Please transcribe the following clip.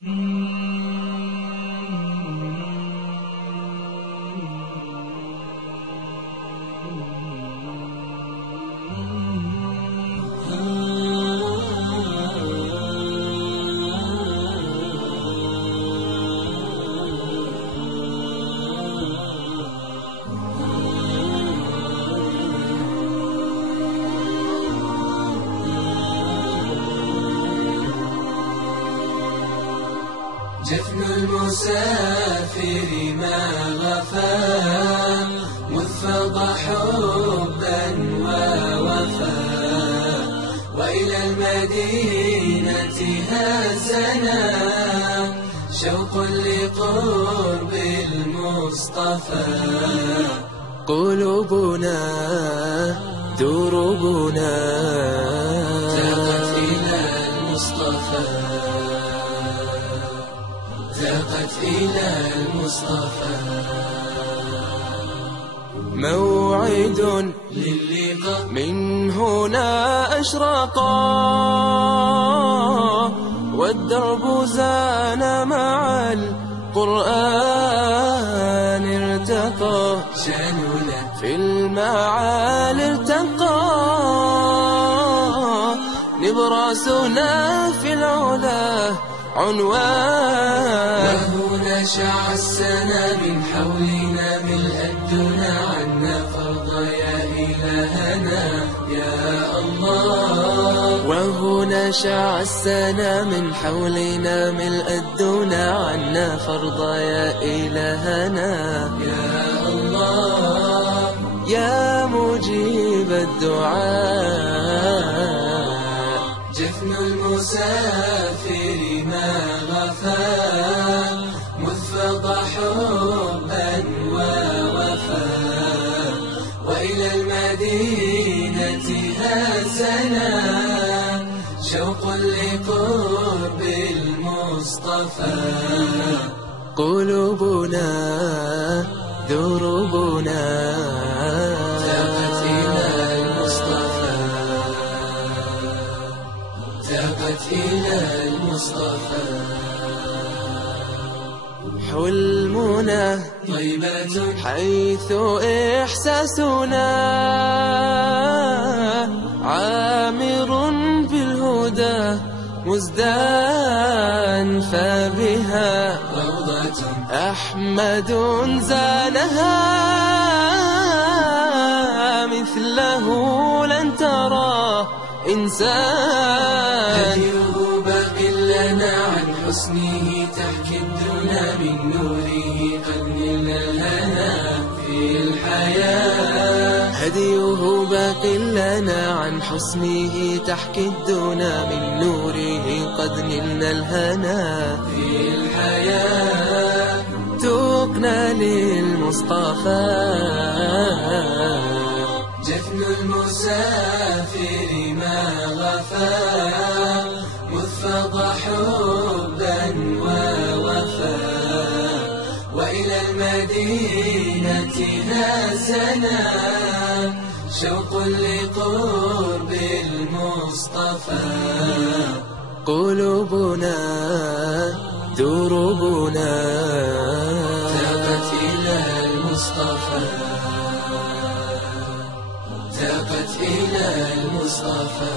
جفن المسافر ما غفا مذ فضى حبا ووفا، وإلى المدينة هزنا شوق لقرب المصطفى. قلوبنا دروبنا تاقت إلى المصطفى، تاقت إلى المصطفى. موعد للقاء من هنا أشرقا، والدرب زان مع القرآن ارتقى، شاننا في المعالي ارتقى، نبراسنا في العلا عنوان. وهنا شع السنا من حولنا ملء الدنا عنا فرضا يا إلهنا يا الله. وهنا شع السنا من حولنا ملء الدنا عنا فرضا يا إلهنا يا الله. يا مجيب الدعاء. جفن المسافر ما غفا مذ فضى حبا ووفا، وإلى المدينة هزنا شوق لقرب المصطفى. قلوبنا دروبنا تاقت إلى المصطفى، تاقت إلى المصطفى. حلمنا طيبة حيث إحساسنا عامر بالهدى مزدان، فبها روضة أحمد زانها، مثله لن ترى إنسان. هديه باق لنا عن حسنه تحكي الدنا من نوره قد نلنا الهنا في الحياة. هديه باق لنا عن حسنه تحكي الدنا من نوره قد نلنا الهنا في الحياة. تقنا للمصطفى. جفن المسافر ما غفا مذ فضى حبا ووفا، وإلى المدينة هزنا شوق لقرب المصطفى. قلوبنا دروبنا تاقت إلى المصطفى، تاقت إلى المصطفى.